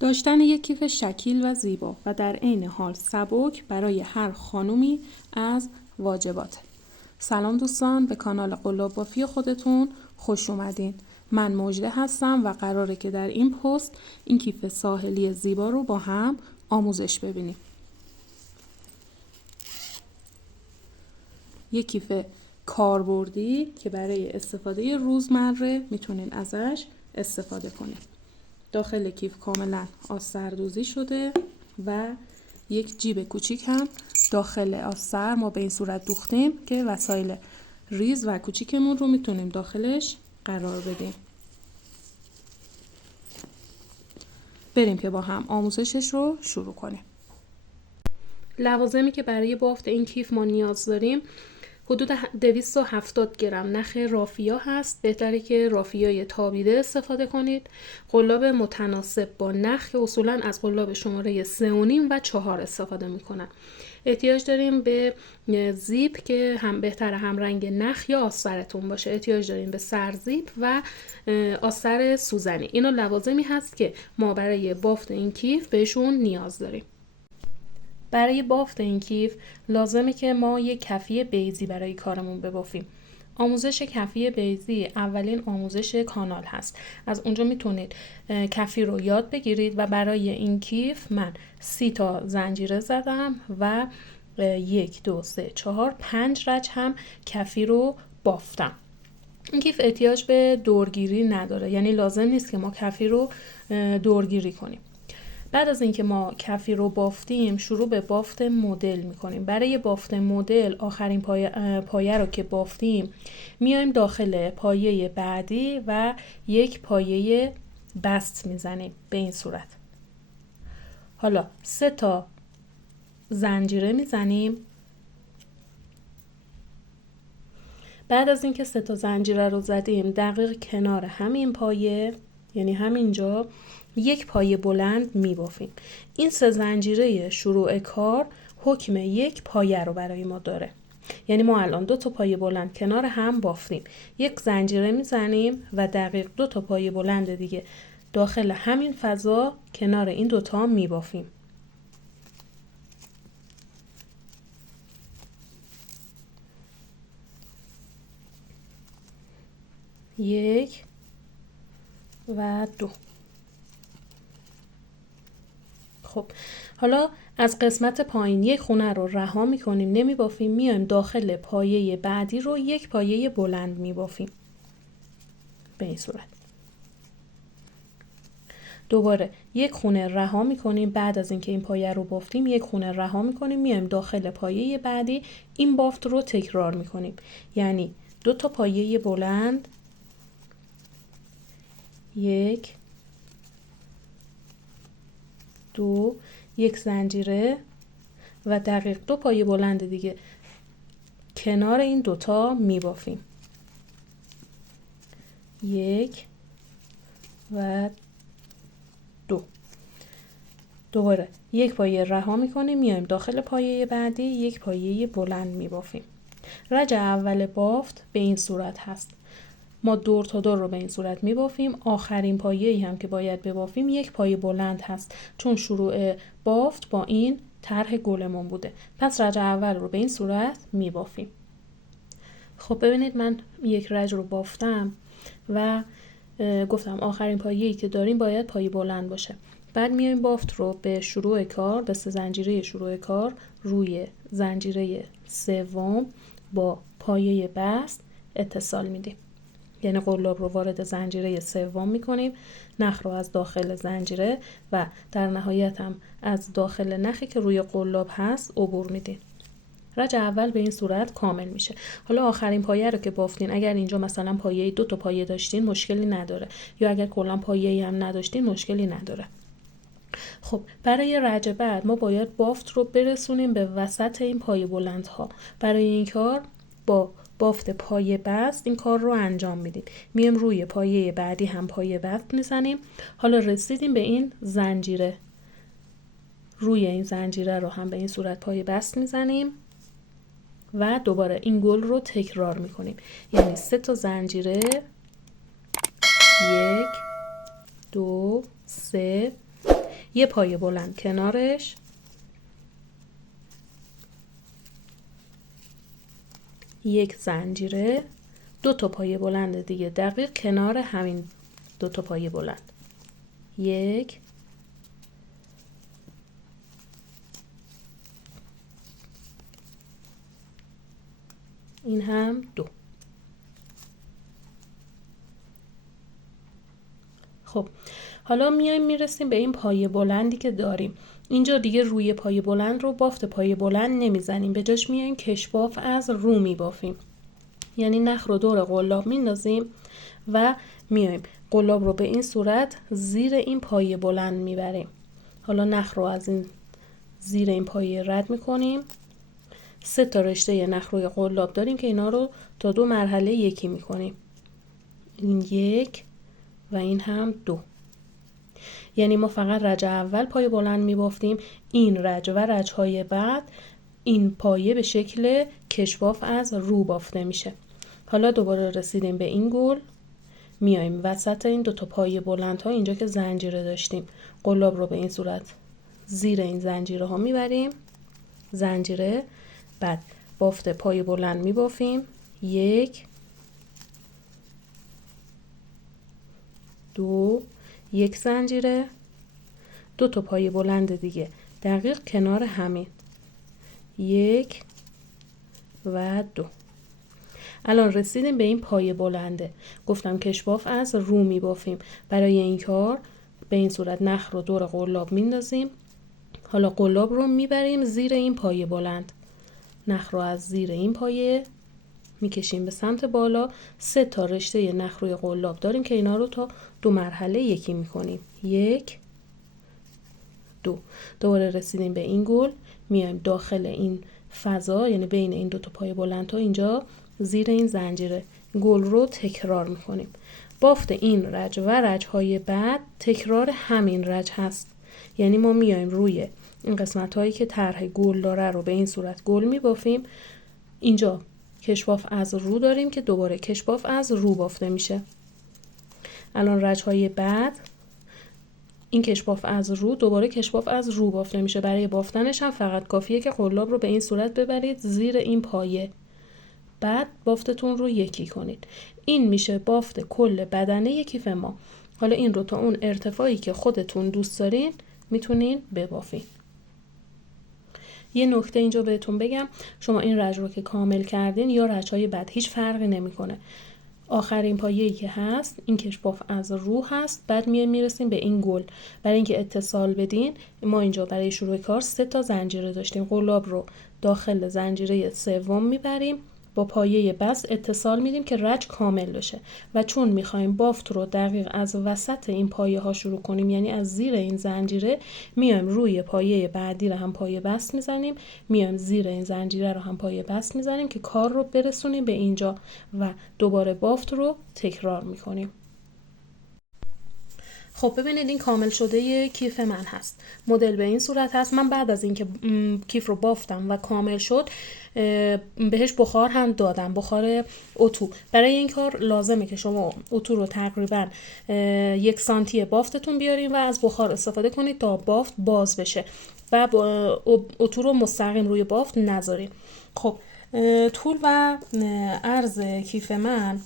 داشتن یک کیف شکیل و زیبا و در عین حال سبک برای هر خانومی از واجباته. سلام دوستان، به کانال قلاب بافی خودتون خوش اومدین. من مژده هستم و قراره که در این پست این کیف ساحلی زیبا رو با هم آموزش ببینیم. یک کیف کاربردی که برای استفاده روزمره میتونین ازش استفاده کنین. داخل کیف کاملا آستردوزی شده و یک جیب کوچیک هم داخل آستر ما به این صورت دوختیم که وسایل ریز و کوچیکمون رو میتونیم داخلش قرار بدیم. بریم که با هم آموزشش رو شروع کنیم. لوازمی که برای بافت این کیف ما نیاز داریم حدود 270 گرم نخ رافیا هست. بهتره که رافیای تابیده استفاده کنید. قلاب متناسب با نخ که اصولا از قلاب شماره 3.5 و 4 استفاده میکنن. احتیاج داریم به زیپ که هم بهتره هم رنگ نخ یا آسترتون باشه. احتیاج داریم به سرزیپ و آستر سوزنی. اینا لوازمی هست که ما برای بافت این کیف بهشون نیاز داریم. برای بافت این کیف لازمه که ما یک کفی بیضی برای کارمون ببافیم. آموزش کفی بیضی اولین آموزش کانال هست. از اونجا میتونید کفی رو یاد بگیرید و برای این کیف من 30 تا زنجیره زدم و 1 2 3 4 5 رج هم کفی رو بافتم. این کیف احتیاج به دورگیری نداره، یعنی لازم نیست که ما کفی رو دورگیری کنیم. بعد از اینکه ما کفی رو بافتیم شروع به بافت مدل میکنیم. برای بافت مدل آخرین پایه رو که بافتیم میایم داخل پایه بعدی و یک پایه بست میزنیم به این صورت. حالا 3 تا زنجیره میزنیم. بعد از اینکه 3 تا زنجیره رو زدیم دقیق کنار همین پایه، یعنی همینجا، یک پایه بلند میبافیم. این 3 زنجیره شروع کار حکم یک پایه رو برای ما داره. یعنی ما الان 2 تا پایه بلند کنار هم بافتیم. یک زنجیره میزنیم و دقیق 2 تا پایه بلند دیگه داخل همین فضا کنار این 2 تا میبافیم. یک و 2. خب حالا از قسمت پایین یک خونه رو رها میکنیم، نمیبافیم، میایم داخل پایه بعدی رو یک پایه بلند میبافیم به این صورت. دوباره یک خونه رها میکنیم. بعد از اینکه این پایه رو بافتیم یک خونه رها میکنیم، میایم داخل پایه بعدی این بافت رو تکرار میکنیم. یعنی 2 تا پایه بلند، 1 2 یک زنجیره و دقیق 2 پایه بلند دیگه کنار این 2 تا میبافیم. 1 و 2. دوباره یک پایه رها میکنیم، میایم داخل پایه بعدی یک پایه بلند میبافیم. رج اول بافت به این صورت هست. ما دور تا دور رو به این صورت میبافیم. آخرین پایه‌ای هم که باید ببافیم یک پایه بلند هست، چون شروع بافت با این طرح گلمون بوده. پس رج اول رو به این صورت میبافیم. خب ببینید من یک رج رو بافتم و گفتم آخرین پایه‌ای که داریم باید پایه بلند باشه. بعد میایم بافت رو به شروع کار، به 3 زنجیره شروع کار روی زنجیره سوم با پایه بست اتصال میدیم. یعنی قلاب رو وارد زنجیره سوم میکنیم، نخ رو از داخل زنجیره و در نهایت هم از داخل نخی که روی قلاب هست عبور میدیم. رج اول به این صورت کامل میشه. حالا آخرین پایه رو که بافتین، اگر اینجا مثلا پایه 2 تا پایه داشتین مشکلی نداره، یا اگر کلا پایه‌ای هم نداشتین مشکلی نداره. خب برای رج بعد ما باید بافت رو برسونیم به وسط این پایه بلندها. برای این کار با بافت پایه بست این کار رو انجام میدیم. میایم روی پایه بعدی هم پایه بست میزنیم. حالا رسیدیم به این زنجیره، روی این زنجیره رو هم به این صورت پایه بست میزنیم و دوباره این گل رو تکرار میکنیم. یعنی 3 تا زنجیره، 1 2 3 یه پایه بلند کنارش، یک زنجیره، 2 تا پایه بلند دیگه دقیق کنار همین 2 تا پایه بلند، 1 این هم 2. خب حالا میایم میرسیم به این پایه بلندی که داریم. اینجا دیگه روی پایه بلند رو بافت پایه بلند نمیزنیم، به جاش میایم کشباف از رو میبافیم. یعنی نخ رو دور قلاب میندازیم و میایم قلاب رو به این صورت زیر این پایه بلند میبریم. حالا نخ رو از این زیر این پایه رد میکنیم. 3 تا رشته نخ روی قلاب داریم که اینا رو تا 2 مرحله یکی میکنیم. این 1 و این هم 2. یعنی ما فقط رج اول پایه بلند میبافتیم، این رج و رج های بعد این پایه به شکل کشباف از رو بافته میشه. حالا دوباره رسیدیم به این گل، میایم وسط این 2 تا پایه بلند ها اینجا که زنجیره داشتیم قلاب رو به این صورت زیر این زنجیره ها میبریم، زنجیره، بعد بافت پایه بلند میبافیم، 1 2 1 زنجیره، 2 تا پایه بلند دیگه دقیق کنار همین، 1 و 2. الان رسیدیم به این پایه بلنده. گفتم کشباف از رو می بافیم. برای این کار به این صورت نخ رو دور قلاب میندازیم. حالا قلاب رو میبریم زیر این پایه بلند. نخ رو از زیر این پایه میکشیم به سمت بالا. 3 تا رشته نخ روی قلاب داریم که اینا رو تا 2 مرحله یکی میکنیم. 1 2. دوباره رسیدیم به این گل، میایم داخل این فضا، یعنی بین این 2 تا پایه بلند تا اینجا زیر این زنجیره گل رو تکرار میکنیم. بافت این رج و رج های بعد تکرار همین رج هست. یعنی ما میایم روی این قسمت هایی که طرح گل داره رو به این صورت گل میبافیم. اینجا کشباف از رو داریم که دوباره کشباف از رو بافته میشه. الان رج های بعد این کشباف از رو دوباره کشباف از رو بافته میشه. برای بافتنش هم فقط کافیه که قلاب رو به این صورت ببرید زیر این پایه، بعد بافتتون رو یکی کنید. این میشه بافت کل بدنه کیف ما. حالا این رو تا اون ارتفاعی که خودتون دوست دارین میتونین ببافین. یه نکته اینجا بهتون بگم، شما این رج رو که کامل کردین یا رج‌های بعد هیچ فرقی نمیکنه. آخرین پایه‌ای که هست این کشباف از رو هست، بعد میرسیم به این گل. برای اینکه اتصال بدین ما اینجا برای شروع کار 3 تا زنجیره داشتیم. قلاب رو داخل زنجیره سوم میبریم، با پایه بست اتصال میدیم که رج کامل بشه و چون میخوایم بافت رو دقیق از وسط این پایه ها شروع کنیم، یعنی از زیر این زنجیره، میایم روی پایه بعدی رو هم پایه بست میزنیم، میایم زیر این زنجیره رو هم پایه بست میزنیم که کار رو برسونیم به اینجا و دوباره بافت رو تکرار میکنیم. خب ببینید این کامل شده کیف من هست. مدل به این صورت هست. من بعد از اینکه کیف رو بافتم و کامل شد بهش بخار هم دادم، بخار اتو. برای این کار لازمه که شما اتو رو تقریبا 1 سانتی بافتتون بیارین و از بخار استفاده کنید تا بافت باز بشه و اتو رو مستقیم روی بافت نذارین. خب طول و عرض کیف من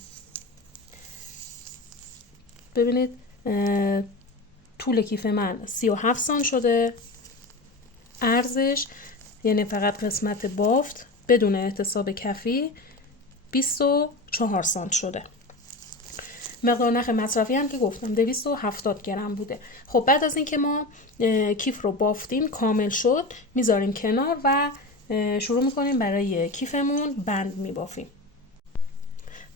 ببینید، طول کیف من 37 سانت شده، عرضش یعنی فقط قسمت بافت بدون احتساب کفی 24 سانت شده. مقدار نخ مصرفی هم که گفتم 270 گرم بوده. خب بعد از اینکه ما کیف رو بافتیم کامل شد میذاریم کنار و شروع میکنیم برای کیفمون بند میبافیم.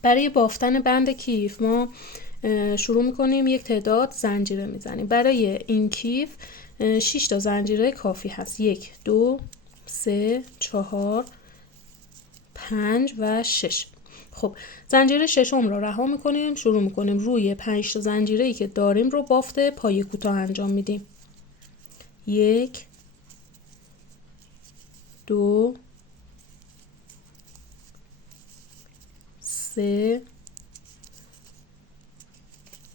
برای بافتن بند کیف ما شروع میکنیم یک تعداد زنجیره میزنیم. برای این کیف 6 تا زنجیره کافی هست. 1 2 3 4 5 و 6. خب زنجیره ششم رو رها میکنیم، شروع میکنیم روی 5 تا زنجیره‌ای که داریم رو بافت پایه کوتاه انجام میدیم. 1 2 3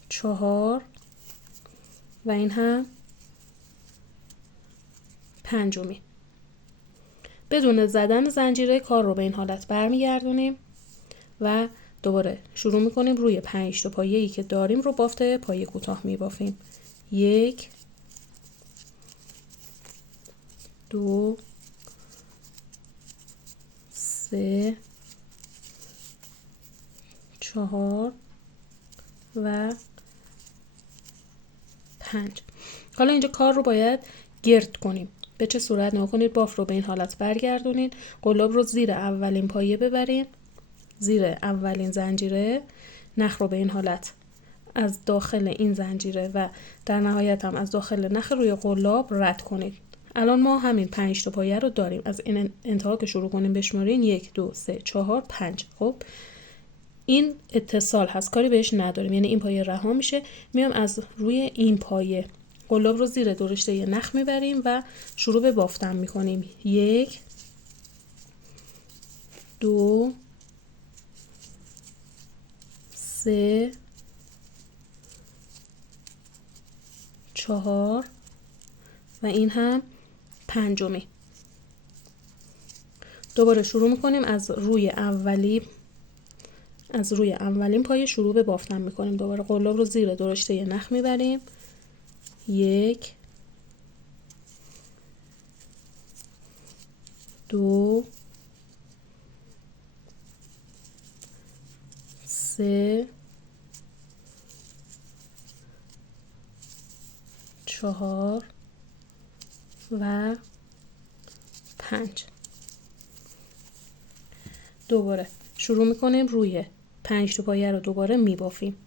4 و این هم پنجمی. بدون زدن زنجیره کار رو به این حالت برمیگردونیم و دوباره شروع میکنیم روی 5 تا پایه‌ای که داریم رو بافت پایه کوتاه میبافیم. 1 2 3 4 و 5. حالا اینجا کار رو باید گرد کنیم. به چه صورت؟ نگاه کنید، بافت رو به این حالت برگردونین، قلاب رو زیر اولین پایه ببرین، زیر اولین زنجیره، نخ رو به این حالت از داخل این زنجیره و در نهایت هم از داخل نخ روی قلاب رد کنید. الان ما همین 5 تا پایه رو داریم. از این انتها که شروع کنیم بشمارین 1 2 3 4 5. خب این اتصال هست، کاری بهش نداریم، یعنی این پایه رها میشه. میام از روی این پایه قلاب رو زیر دو رشته نخ میبریم و شروع به بافتن میکنیم. 1 2 3 4 و این هم پنجمی. دوباره شروع میکنیم از روی اولین پایه شروع به بافتن میکنیم. دوباره قلاب رو زیر دو رشته نخ میبریم. 1 2 3 4 و 5. دوباره شروع میکنیم روی 5 تا پایه رو دوباره میبافیم.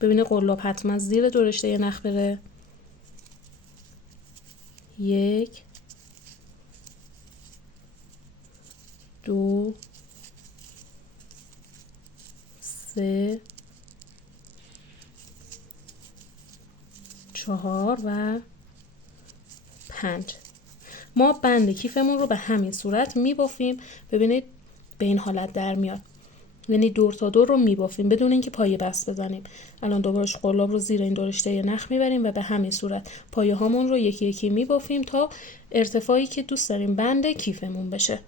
ببینید قلاب حتما زیر دو رشته نخ بره. 1 2 3 4 و 5. ما بند کیفمون رو به همین صورت میبافیم. ببینید به این حالت در میاد، یعنی دور تا دور رو میبافیم بدون اینکه پایه بست بزنیم. الان دوباره قلاب رو زیر این دو رشته نخ میبریم و به همین صورت پایه هامون رو یکی یکی میبافیم تا ارتفاعی که دوست داریم بند کیفمون بشه.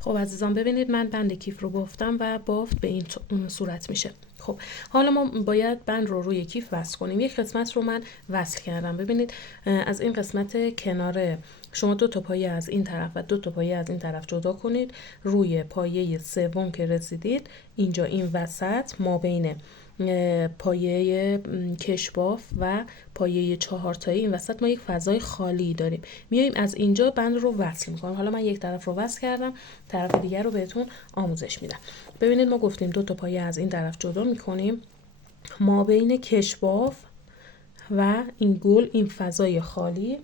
خب عزیزان ببینید من بند کیف رو بافتم و بافت به این صورت میشه. خب حالا ما باید بند رو روی کیف وصل کنیم. یک قسمت رو من وصل کردم. ببینید از این قسمت کناره شما 2 تا پایه از این طرف و 2 تا پایه از این طرف جدا کنید. روی پایه سوم که رسیدید اینجا این وسط ما بین پایه کشباف و پایه 4 تایی این وسط ما یک فضای خالی داریم. میایم از اینجا بند رو وصل میکنیم. حالا من یک طرف رو وصل کردم، طرف دیگر رو بهتون آموزش میدم. ببینید ما گفتیم 2 تا پایه از این طرف جدا میکنیم، ما بین کشباف و این گل این فضای خالی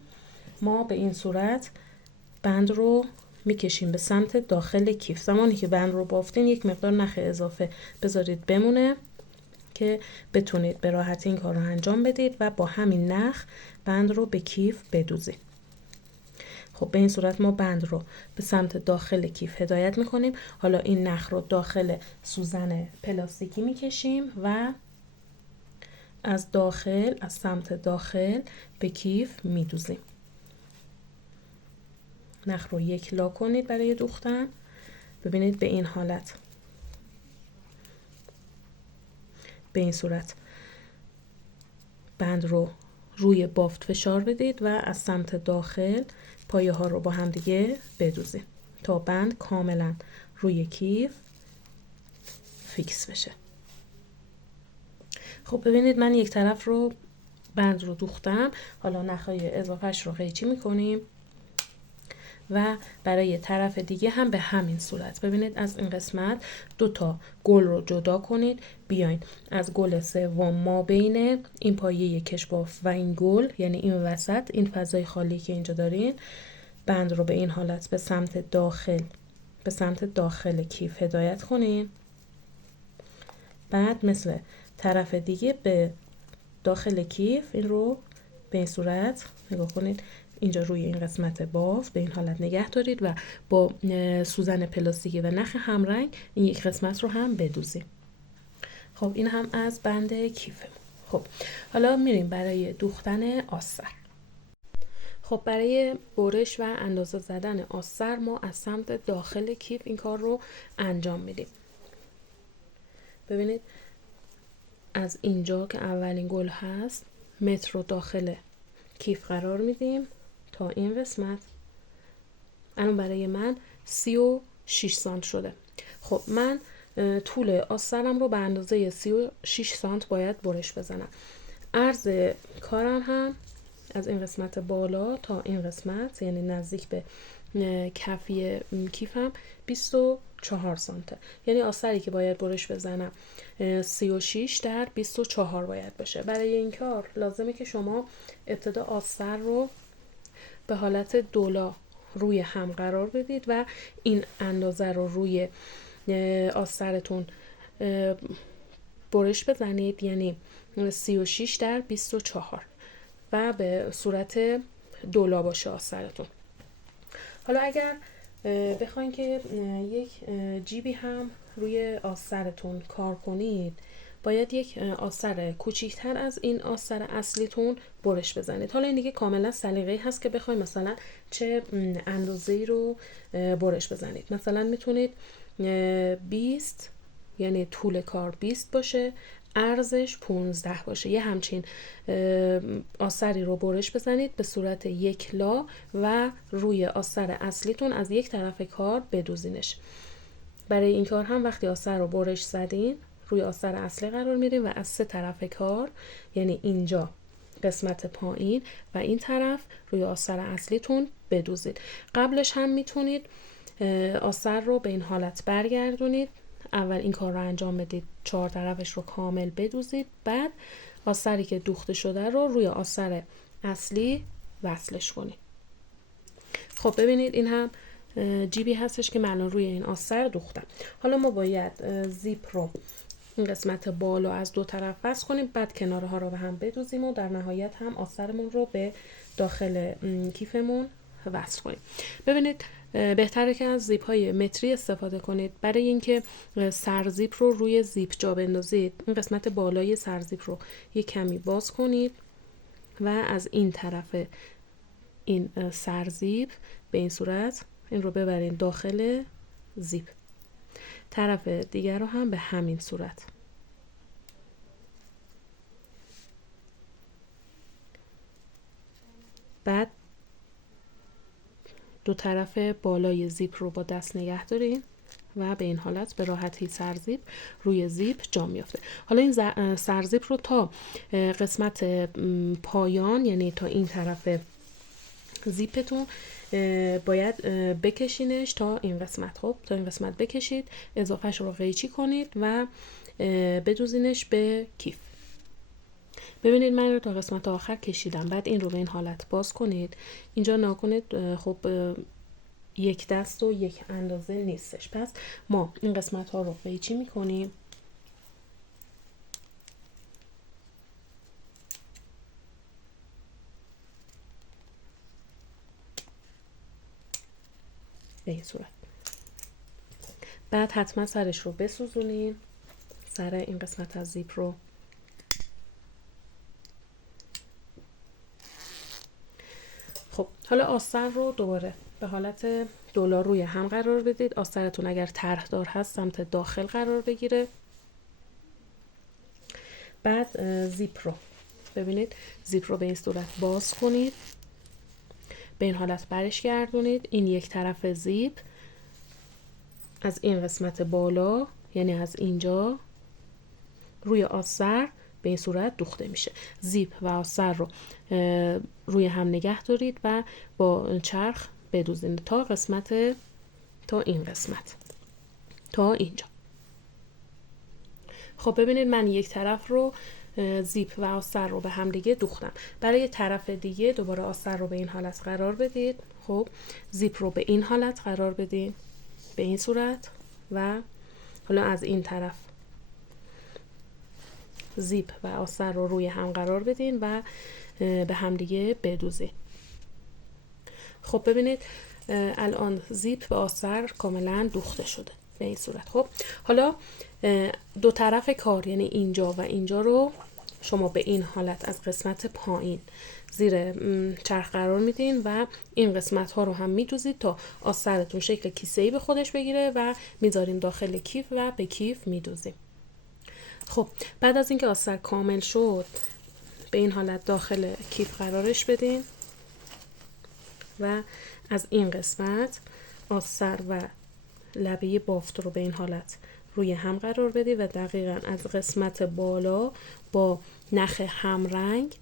ما به این صورت بند رو میکشیم به سمت داخل کیف. زمانی که بند رو بافتین یک مقدار نخ اضافه بذارید بمونه که بتونید به راحتی این کار رو انجام بدید و با همین نخ بند رو به کیف بدوزید. خب به این صورت ما بند رو به سمت داخل کیف هدایت میکنیم. حالا این نخ رو داخل سوزن پلاستیکی میکشیم و از داخل، از سمت داخل به کیف میدوزیم. نخ رو یک لا کنید برای دوختن. ببینید به این حالت، به این صورت بند رو روی بافت فشار بدید و از سمت داخل پایه ها رو با هم دیگه بدوزید تا بند کاملا روی کیف فیکس بشه. خب ببینید من یک طرف رو بند رو دوختم. حالا نخهای اضافهش رو قیچی میکنیم و برای طرف دیگه هم به همین صورت. ببینید از این قسمت 2 تا گل رو جدا کنید، بیاین از گل سوم ما بین این پایه کشباف و این گل، یعنی این وسط این فضای خالی که اینجا دارین، بند رو به این حالت به سمت داخل کیف هدایت کنین. بعد مثل طرف دیگه به داخل کیف این رو به این صورت نگاه کنید، اینجا روی این قسمت باف به این حالت نگه دارید و با سوزن پلاستیکی و نخ همرنگ این یک قسمت رو هم بدوزیم. خب این هم از بند کیفمون. خب حالا میریم برای دوختن آستر. خب برای برش و اندازه زدن آستر ما از سمت داخل کیف این کار رو انجام میدیم. ببینید از اینجا که اولین گل هست متر رو داخل کیف قرار میدیم تا این قسمت. الان برای من 36 سانت شده. خب من طول آسترم رو به اندازه 36 سانت باید برش بزنم. عرض کارم هم از این قسمت بالا تا این قسمت، یعنی نزدیک به کفی کیفم 24 سانته. یعنی آستری که باید برش بزنم 36 در 24 باید باشه. برای این کار لازمه که شما ابتدا آستر رو به حالت دولا روی هم قرار بدید و این اندازه رو روی آسترتون برش بزنید، یعنی 36 در 24 و به صورت دولا باشه آسترتون. حالا اگر بخواین که یک جیبی هم روی آسترتون کار کنید، باید یک آستر کوچیکتر از این آستر اصلیتون برش بزنید. حالا این دیگه کاملا سلیقه‌ای هست که بخواید مثلا چه اندازه‌ای رو برش بزنید. مثلا میتونید 20، یعنی طول کار 20 باشه، عرضش 15 باشه. یه همچین آستری رو برش بزنید به صورت یک لا و روی آستر اصلیتون از یک طرف کار بدوزینش. برای این کار هم وقتی آستر رو برش زدین روی آستر اصلی قرار میدین و از سه طرف کار، یعنی اینجا قسمت پایین و این طرف روی آستر اصلیتون بدوزید. قبلش هم میتونید آستر رو به این حالت برگردونید. اول این کار رو انجام بدید، 4 طرفش رو کامل بدوزید، بعد آستری که دوخته شده رو روی آستر اصلی وصلش کنید. خب ببینید این هم جیبی هستش که من روی این آستر دوختم. حالا ما باید زیپ رو این قسمت بالا از دو طرف وصل کنیم، بعد کناره ها رو به هم بدوزیم و در نهایت هم آسترمون رو به داخل کیفمون وصل کنیم. ببینید بهتره که از زیپ های متری استفاده کنید. برای اینکه سرزیپ رو روی زیپ جا بندازید، این قسمت بالای سرزیپ رو یک کمی باز کنید و از این طرف این سرزیپ به این صورت این رو ببرید داخل زیپ، طرف دیگر رو هم به همین صورت. بعد دو طرف بالای زیپ رو با دست نگه دارین و به این حالت به راحتی سرزیپ روی زیپ جا میافته. حالا این سرزیپ رو تا قسمت پایان، یعنی تا این طرف زیپتون باید بکشینش تا این قسمت. خب تا این قسمت بکشید، اضافهش رو قیچی کنید و بدوزینش به کیف. ببینید من رو تا قسمت آخر کشیدم. بعد این رو به این حالت باز کنید. اینجا نکنید خب یک دست و یک اندازه نیستش، پس ما این قسمت ها رو قیچی میکنیم. به این صورت. بعد حتما سرش رو بسوزونیم، سر این قسمت از زیپ رو. خب حالا آستر رو دوباره به حالت دولا روی هم قرار بدید. آسترتون اگر طرحدار هست سمت داخل قرار بگیره. بعد زیپ رو ببینید، زیپ رو به این صورت باز کنید، به این حالت برش گردونید. این یک طرف زیپ از این قسمت بالا، یعنی از اینجا روی آستر به این صورت دوخته میشه. زیپ و آستر رو روی هم نگه دارید و با چرخ بدوزید تا قسمت، تا این قسمت، تا اینجا. خب ببینید من یک طرف رو زیپ و آستر رو به هم دیگه دوختم. برای طرف دیگه دوباره آستر رو به این حالت قرار بدید. خب زیپ رو به این حالت قرار بدید، به این صورت، و حالا از این طرف زیپ و آستر رو روی هم قرار بدین و به هم دیگه بدوزید. خب ببینید الان زیپ و آستر کاملا دوخته شده به این صورت. خب حالا دو طرف کار، یعنی اینجا و اینجا رو شما به این حالت از قسمت پایین زیر چرخ قرار میدین و این قسمت ها رو هم میدوزید تا آسترتون شکل کیسه‌ای به خودش بگیره و میذاریم داخل کیف و به کیف میدوزیم. خب بعد از اینکه آستر کامل شد به این حالت داخل کیف قرارش بدین و از این قسمت آستر و لبه بافت رو به این حالت روی هم قرار بدید و دقیقاً از قسمت بالا با نخ همرنگ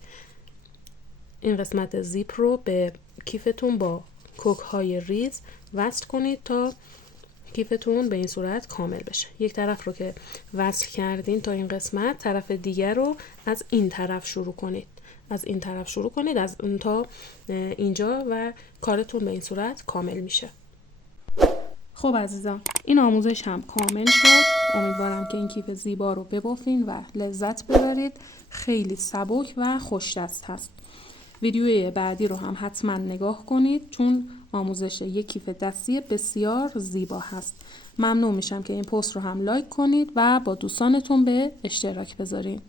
این قسمت زیپ رو به کیفتون با کوک های ریز وصل کنید تا کیفتون به این صورت کامل بشه. یک طرف رو که وصل کردین تا این قسمت، طرف دیگر رو از این طرف شروع کنید. از این طرف شروع کنید از اون تا اینجا و کارتون به این صورت کامل میشه. خب عزیزان، این آموزش هم کامل شد. امیدوارم که این کیف زیبا رو ببافین و لذت ببرید. خیلی سبک و خوش‌دست هست. ویدیوی بعدی رو هم حتما نگاه کنید چون آموزش یک کیف دستی بسیار زیبا هست. ممنون میشم که این پست رو هم لایک کنید و با دوستانتون به اشتراک بذارید.